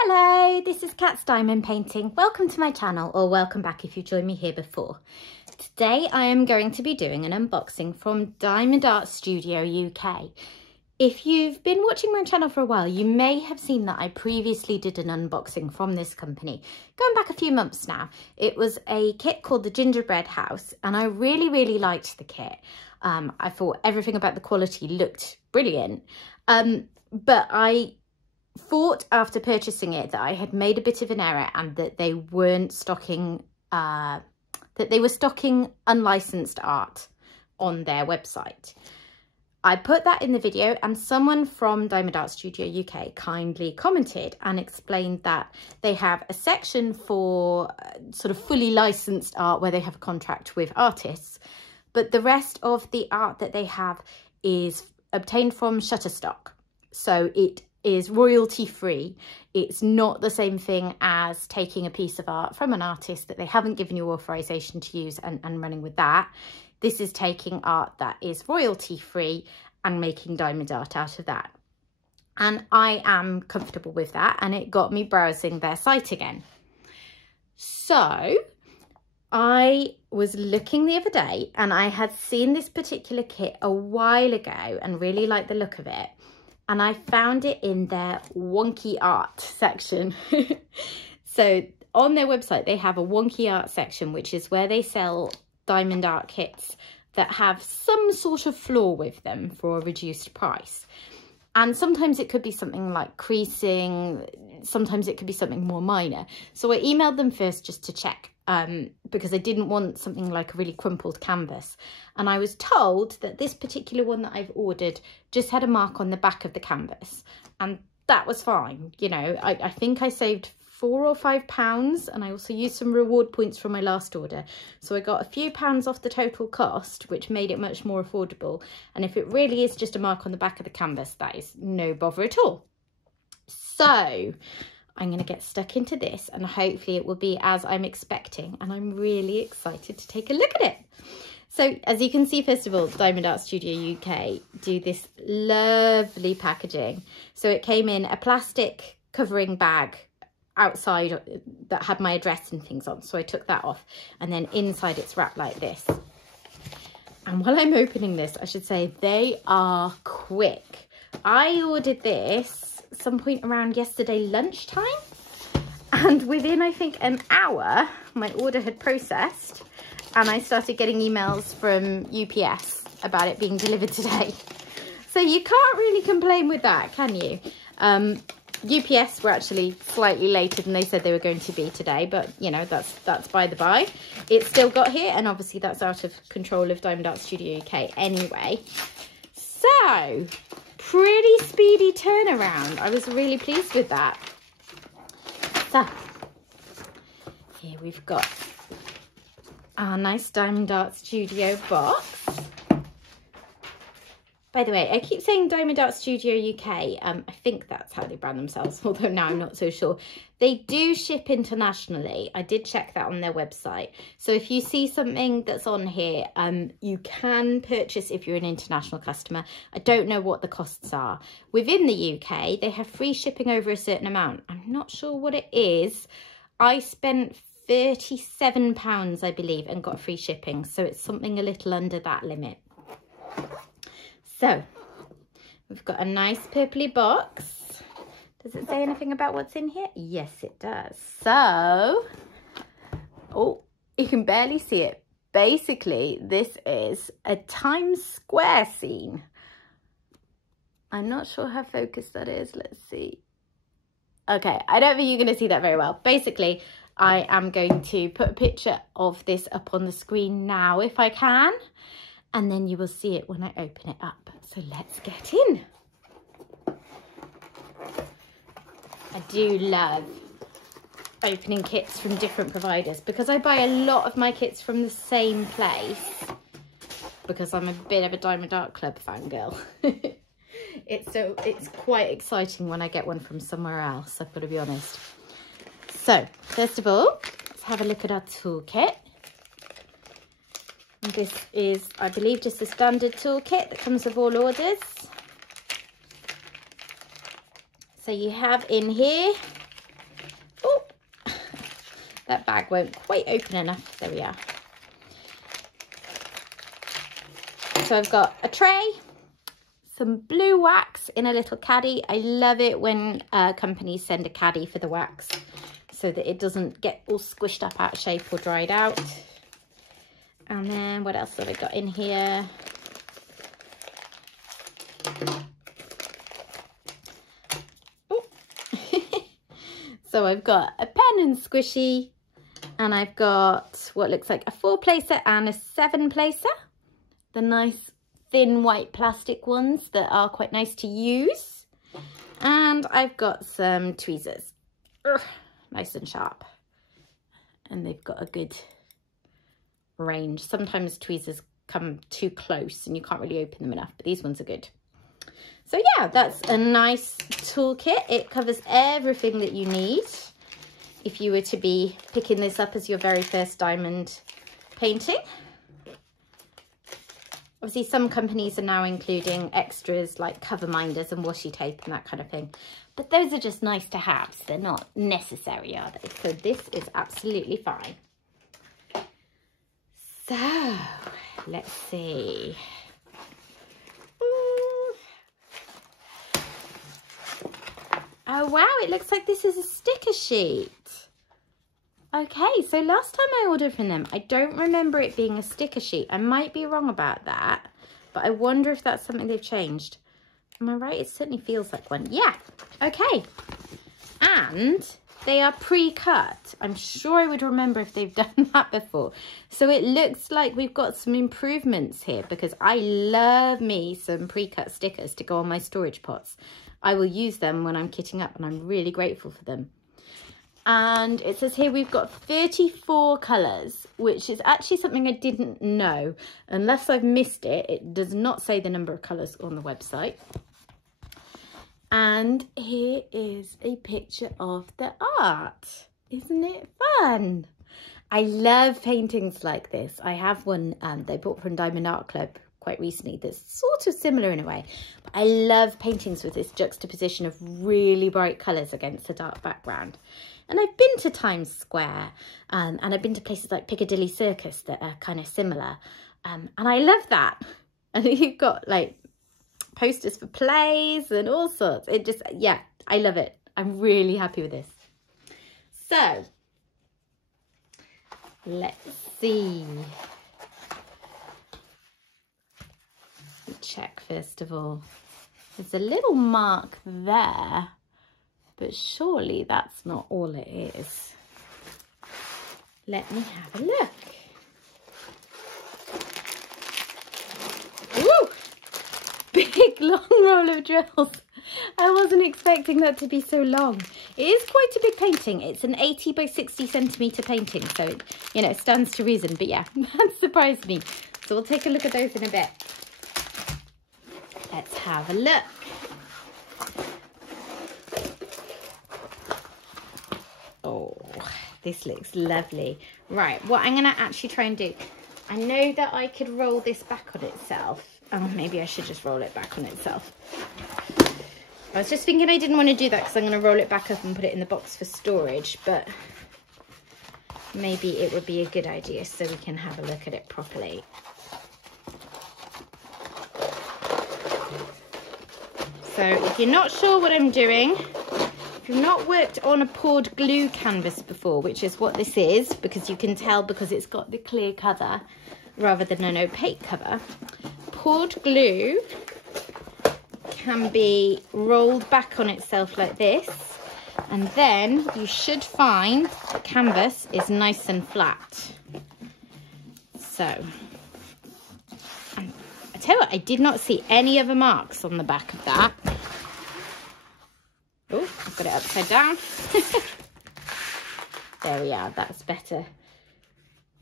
Hello, this is Cat's Diamond Painting. Welcome to my channel, or welcome back if you've joined me here before. Today I am going to be doing an unboxing from Diamond Art Studio UK. If you've been watching my channel for a while, you may have seen that I previously did an unboxing from this company, going back a few months now. It was a kit called the Gingerbread House, and I really liked the kit. I thought everything about the quality looked brilliant, but I thought after purchasing it that I had made a bit of an error and that they weren't stocking, that they were stocking unlicensed art on their website. I put that in the video, and someone from Diamond Art Studio UK kindly commented and explained that they have a section for sort of fully licensed art where they have a contract with artists, but the rest of the art that they have is obtained from Shutterstock. So it is royalty free. It's not the same thing as taking a piece of art from an artist that they haven't given you authorization to use and running with that. This is taking art that is royalty free and making diamond art out of that. And I am comfortable with that, and it got me browsing their site again. So I was looking the other day, and I had seen this particular kit a while ago and really liked the look of it. And I found it in their wonky art section. So on their website, they have a wonky art section, which is where they sell diamond art kits that have some sort of flaw with them for a reduced price. And sometimes it could be something like creasing, sometimes it could be something more minor. So I emailed them first just to check, because I didn't want something like a really crumpled canvas. And I was told that this particular one that I've ordered just had a mark on the back of the canvas, and that was fine. You know, I think I saved £4 or £5, and I also used some reward points from my last order. So I got a few pounds off the total cost, which made it much more affordable. And if it really is just a mark on the back of the canvas, that is no bother at all. So I'm going to get stuck into this, and hopefully it will be as I'm expecting, and I'm really excited to take a look at it. So as you can see, first of all, Diamond Art Studio UK do this lovely packaging. So it came in a plastic covering bag outside that had my address and things on, so I took that off, and then inside it's wrapped like this. And while I'm opening this, I should say they are quick. I ordered this some point around yesterday lunchtime, and within I think an hour my order had processed, and I started getting emails from UPS about it being delivered today. So you can't really complain with that, can you? UPS were actually slightly later than they said they were going to be today, but you know, that's by the by. It's still got here, and obviously that's out of control of Diamond Art Studio UK anyway. So pretty speedy turnaround. I was really pleased with that. So here we've got our nice Diamond Art Studio box. By the way, I keep saying Diamond Art Studio UK. I think that's how they brand themselves, although now I'm not so sure. They do ship internationally. I did check that on their website. So if you see something that's on here, you can purchase if you're an international customer. I don't know what the costs are. Within the UK, they have free shipping over a certain amount. I'm not sure what it is. I spent £37, I believe, and got free shipping. So it's something a little under that limit. So we've got a nice purpley box. Does it say anything about what's in here? Yes, it does. So, oh, you can barely see it. Basically, this is a Times Square scene. I'm not sure how focused that is. Let's see. Okay, I don't think you're going to see that very well. Basically, I am going to put a picture of this up on the screen now if I can, and then you will see it when I open it up. So let's get in. I do love opening kits from different providers because I buy a lot of my kits from the same place because I'm a bit of a Diamond Art Club fangirl. It's quite exciting when I get one from somewhere else, I've got to be honest. So first of all, let's have a look at our toolkit. This is, I believe, just a standard toolkit that comes with all orders. So you have in here Oh, that bag won't quite open enough. There we are. So I've got a tray, some blue wax in a little caddy. I love it when companies send a caddy for the wax so that it doesn't get all squished up out of shape or dried out. And then what else have I got in here? Oh. So I've got a pen and squishy, and I've got what looks like a 4-placer and a 7-placer. The nice thin white plastic ones that are quite nice to use. And I've got some tweezers. Urgh, nice and sharp. And they've got a good range. Sometimes tweezers come too close and you can't really open them enough, but these ones are good. So yeah, that's a nice toolkit. It covers everything that you need if you were to be picking this up as your very first diamond painting. Obviously, some companies are now including extras like cover minders and washi tape and that kind of thing. But those are just nice to have. So they're not necessary, are they? So this is absolutely fine. So, let's see. Ooh. Oh, wow. It looks like this is a sticker sheet. Okay, so last time I ordered from them, I don't remember it being a sticker sheet. I might be wrong about that, but I wonder if that's something they've changed. Am I right? It certainly feels like one. Yeah, okay. And they are pre-cut. I'm sure I would remember if they've done that before. So it looks like we've got some improvements here, because I love me some pre-cut stickers to go on my storage pots. I will use them when I'm kitting up, and I'm really grateful for them. And it says here we've got 34 colours, which is actually something I didn't know. Unless I've missed it, it does not say the number of colours on the website. And here is a picture of the art. Isn't it fun? I love paintings like this. I have one they bought from Diamond Art Club quite recently that's sort of similar in a way. But I love paintings with this juxtaposition of really bright colours against a dark background. And I've been to Times Square and I've been to places like Piccadilly Circus that are kind of similar. And I love that. And you've got like posters for plays and all sorts. It just, yeah, I love it. I'm really happy with this. So, let's see. Check first of all. There's a little mark there. But surely that's not all it is. Let me have a look. Woo! Big long roll of drills. I wasn't expecting that to be so long. It is quite a big painting. It's an 80 by 60 centimetre painting. So, it, you know, it stands to reason. But yeah, that surprised me. So we'll take a look at those in a bit. Let's have a look. Oh, this looks lovely. Right, what I'm going to actually try and do, I know that I could roll this back on itself. Oh, maybe I should just roll it back on itself. I was just thinking I didn't want to do that because I'm going to roll it back up and put it in the box for storage, but maybe it would be a good idea so we can have a look at it properly. So if you're not sure what I'm doing, if you've not worked on a poured glue canvas before, which is what this is, because you can tell because it's got the clear cover rather than an opaque cover, poured glue can be rolled back on itself like this, and then you should find the canvas is nice and flat. So, I tell you what, I did not see any other marks on the back of that. Oh, I've got it upside down. There we are, that's better.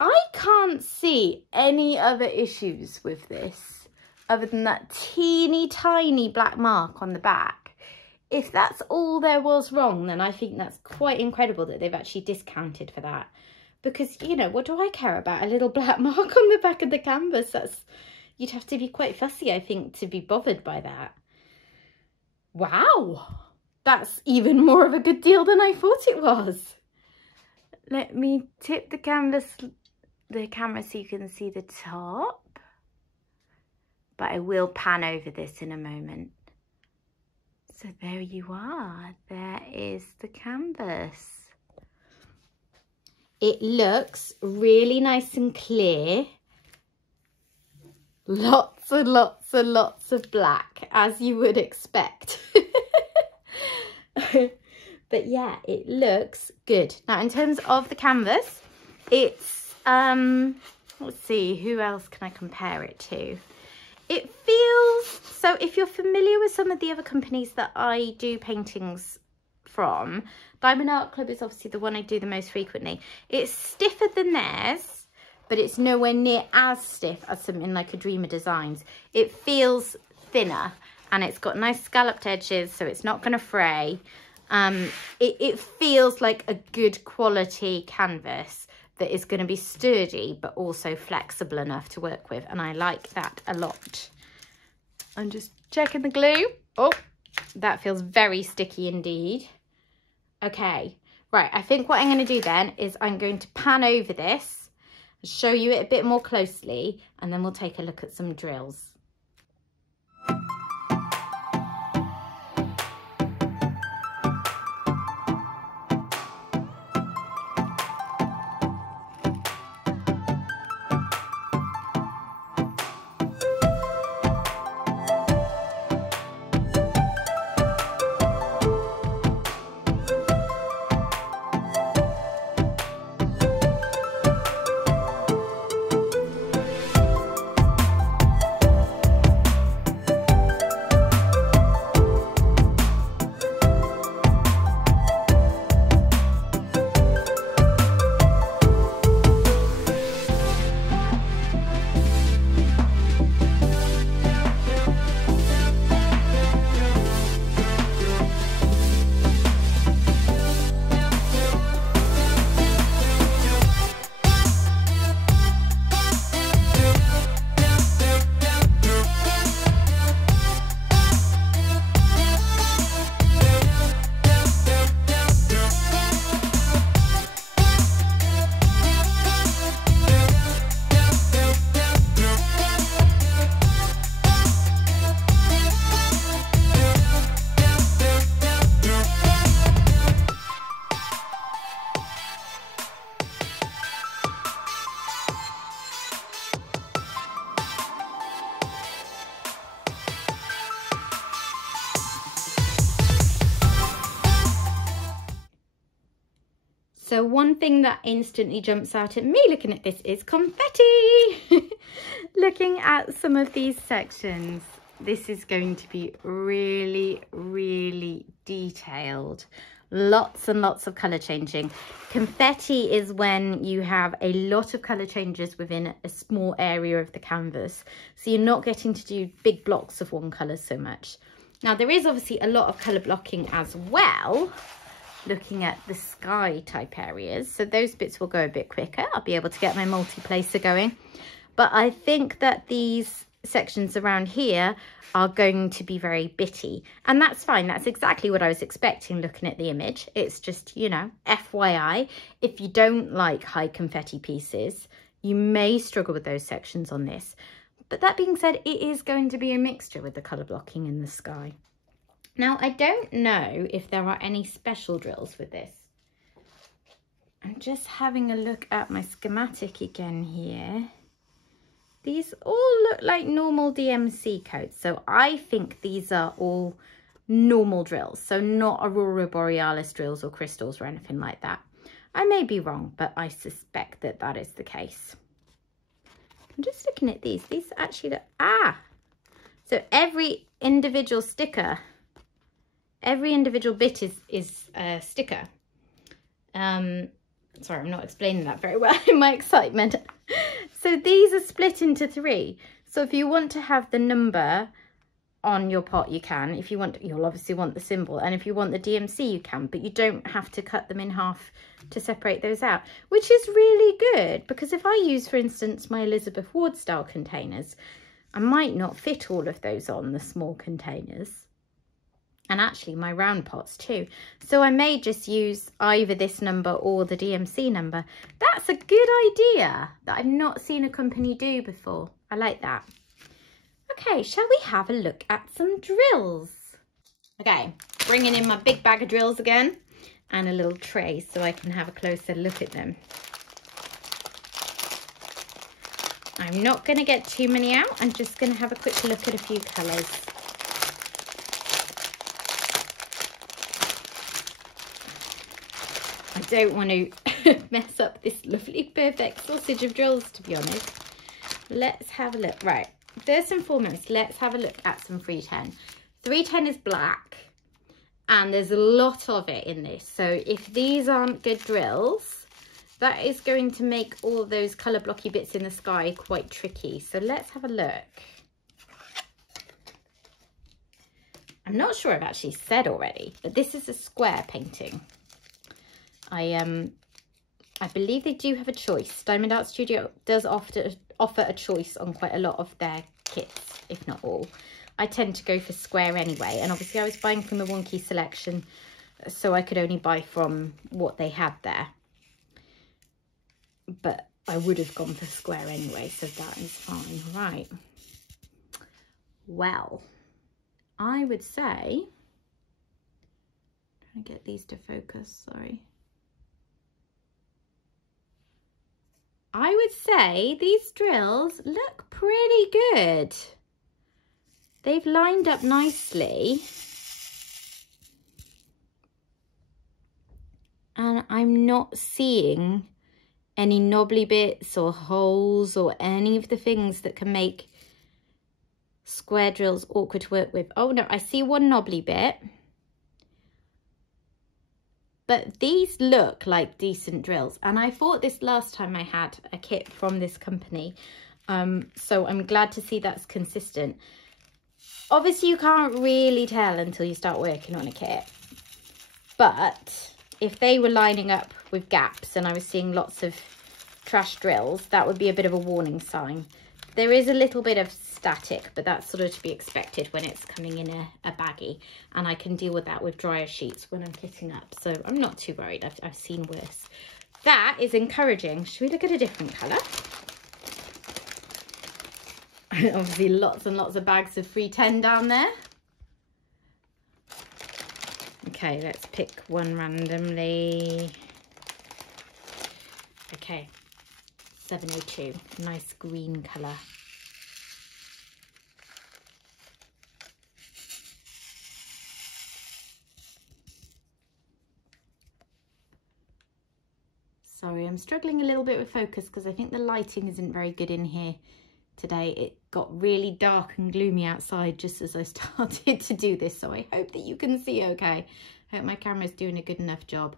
I can't see any other issues with this other than that teeny tiny black mark on the back. If that's all there was wrong, then I think that's quite incredible that they've actually discounted for that. Because, you know, what do I care about a little black mark on the back of the canvas? You'd have to be quite fussy, I think, to be bothered by that. Wow, That's even more of a good deal than I thought it was. Let me tip the camera so you can see the top. But I will pan over this in a moment. So there you are. There is the canvas. It looks really nice and clear. Lots and lots and lots of black, as you would expect. But yeah, it looks good. Now, in terms of the canvas, it's, let's see, who else can I compare it to? It feels, so if you're familiar with some of the other companies that I do paintings from, Diamond Art Club is obviously the one I do the most frequently. It's stiffer than theirs, but it's nowhere near as stiff as something like a Dreamer Designs. It feels thinner and it's got nice scalloped edges, so it's not going to fray. It feels like a good quality canvas that is going to be sturdy but also flexible enough to work with, and I like that a lot. I'm just checking the glue. Oh, that feels very sticky indeed. Okay, right, I think what I'm going to do then is I'm going to pan over this, show you it a bit more closely, and then we'll take a look at some drills. So one thing that instantly jumps out at me looking at this is confetti. Looking at some of these sections, this is going to be really, really detailed. Lots and lots of colour changing. Confetti is when you have a lot of colour changes within a small area of the canvas. So you're not getting to do big blocks of one colour so much. Now there is obviously a lot of colour blocking as well, looking at the sky type areas. So those bits will go a bit quicker. I'll be able to get my multi-placer going. But I think that these sections around here are going to be very bitty, and that's fine. That's exactly what I was expecting looking at the image. It's just, you know, FYI, if you don't like high confetti pieces, you may struggle with those sections on this. But that being said, it is going to be a mixture with the colour blocking in the sky. Now, I don't know if there are any special drills with this. I'm just having a look at my schematic again here. These all look like normal DMC codes. So I think these are all normal drills. So not Aurora Borealis drills or crystals or anything like that. I may be wrong, but I suspect that that is the case. I'm just looking at these. These actually look, so every individual sticker, every individual bit is a sticker. Sorry, I'm not explaining that very well in my excitement. So these are split into 3. So if you want to have the number on your pot, you can. If you want, you'll obviously want the symbol. And if you want the DMC, you can. But you don't have to cut them in half to separate those out, which is really good. Because if I use, for instance, my Elizabeth Ward style containers, I might not fit all of those on the small containers. and actually my round pots too. So I may just use either this number or the DMC number. That's a good idea that I've not seen a company do before. I like that. Okay, shall we have a look at some drills? Okay, bringing in my big bag of drills again and a little tray so I can have a closer look at them. I'm not going to get too many out. I'm just going to have a quick look at a few colours. I don't want to mess up this lovely perfect sausage of drills, to be honest. Let's have a look. Right, first and foremost, let's have a look at some 310. 310 is black and there's a lot of it in this. So if these aren't good drills, that is going to make all those colour blocky bits in the sky quite tricky. So let's have a look. I'm not sure I've actually said already, but this is a square painting. I believe they do have a choice. Diamond Art Studio does offer a choice on quite a lot of their kits, if not all. I tend to go for square anyway, and obviously I was buying from the wonky selection, so I could only buy from what they had there. But I would have gone for square anyway, so that is fine. Right. Well, I would say, trying to get these to focus, sorry. I would say these drills look pretty good. They've lined up nicely. And I'm not seeing any knobbly bits or holes or any of the things that can make square drills awkward to work with. Oh no, I see one knobbly bit. But these look like decent drills. And I thought this last time I had a kit from this company. So I'm glad to see that's consistent. Obviously, you can't really tell until you start working on a kit. But if they were lining up with gaps and I was seeing lots of trash drills, that would be a bit of a warning sign. There is a little bit of static, but that's sort of to be expected when it's coming in a baggie, and I can deal with that with dryer sheets when I'm kitting up, so I'm not too worried. I've seen worse. That is encouraging. Should we look at a different colour? Obviously lots and lots of bags of 310 down there. Okay, let's pick one randomly. Okay, 702, nice green colour. Sorry, I'm struggling a little bit with focus because I think the lighting isn't very good in here today. It got really dark and gloomy outside just as I started to do this, so I hope that you can see okay. I hope my camera's doing a good enough job.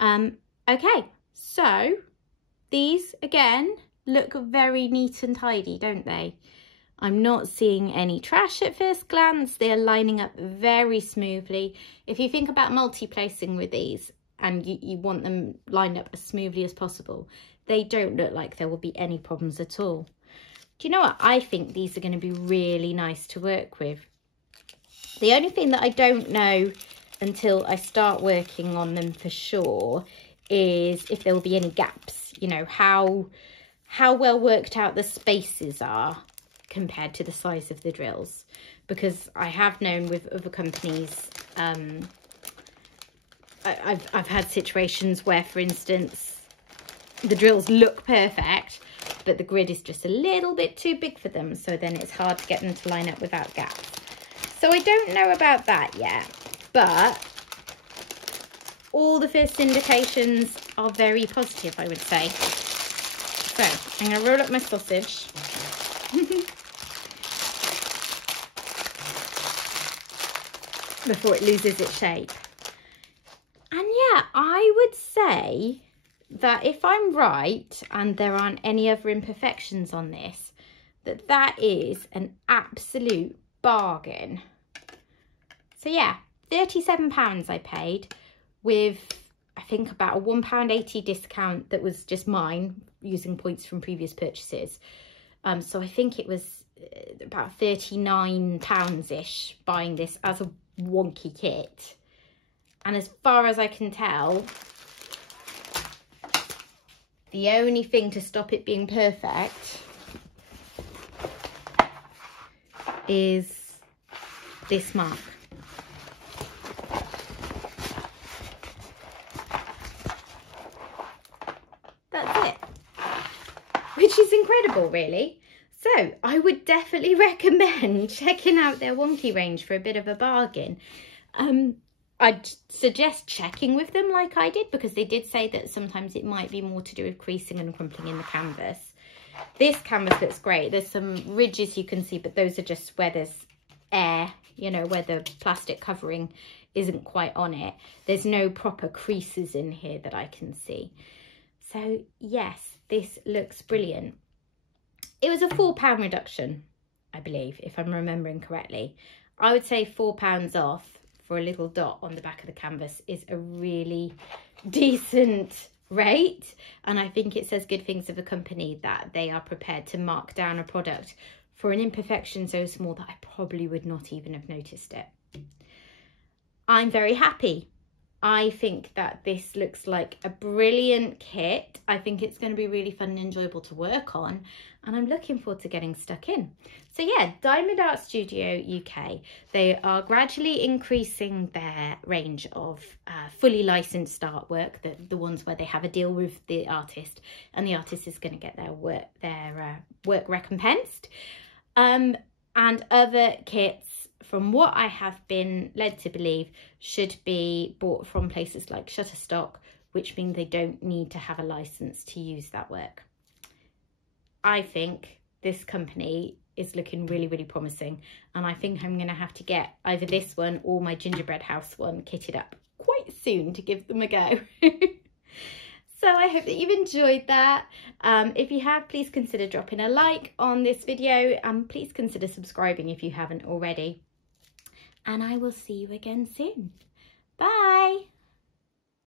Okay, so these again look very neat and tidy, don't they? I'm not seeing any trash at first glance. They're lining up very smoothly. If you think about multi-placing with these and you want them lined up as smoothly as possible, they don't look like there will be any problems at all. Do you know what? I think these are going to be really nice to work with. The only thing that I don't know until I start working on them for sure is if there will be any gaps, you know, how well worked out the spaces are compared to the size of the drills. Because I have known with other companies, I've had situations where, for instance, the drills look perfect, but the grid is just a little bit too big for them, so then it's hard to get them to line up without gaps. So I don't know about that yet, but all the first indications are very positive, I would say. So I'm going to roll up my sausage. Before it loses its shape. And yeah, I would say that if I'm right and there aren't any other imperfections on this, that is an absolute bargain. So yeah, £37 I paid with, I think, about a £1.80 discount that was just mine using points from previous purchases. So I think it was about £39-ish buying this as a wonky kit. And as far as I can tell, the only thing to stop it being perfect is this mark. That's it, which is incredible, really. So I would definitely recommend checking out their wonky range for a bit of a bargain. I'd suggest checking with them like I did, because they did say that sometimes it might be more to do with creasing and crumpling in the canvas. This canvas looks great. There's some ridges you can see, but those are just where there's air, you know, where the plastic covering isn't quite on it. There's no proper creases in here that I can see. So yes, this looks brilliant. It was a £4 reduction, I believe, if I'm remembering correctly. I would say £4 off for a little dot on the back of the canvas is a really decent rate. And I think it says good things of a company that they are prepared to mark down a product for an imperfection so small that I probably would not even have noticed it. I'm very happy. I think that this looks like a brilliant kit. I think it's going to be really fun and enjoyable to work on, and I'm looking forward to getting stuck in. So yeah, Diamond Art Studio UK, they are gradually increasing their range of fully licensed artwork, the ones where they have a deal with the artist and the artist is going to get their work recompensed. And other kits, from what I have been led to believe, should be bought from places like Shutterstock, which means they don't need to have a license to use that work. I think this company is looking really, really promising, and I think I'm going to have to get either this one or my gingerbread house one kitted up quite soon to give them a go. So I hope that you've enjoyed that. If you have, please consider dropping a like on this video, and please consider subscribing if you haven't already. And I will see you again soon. Bye.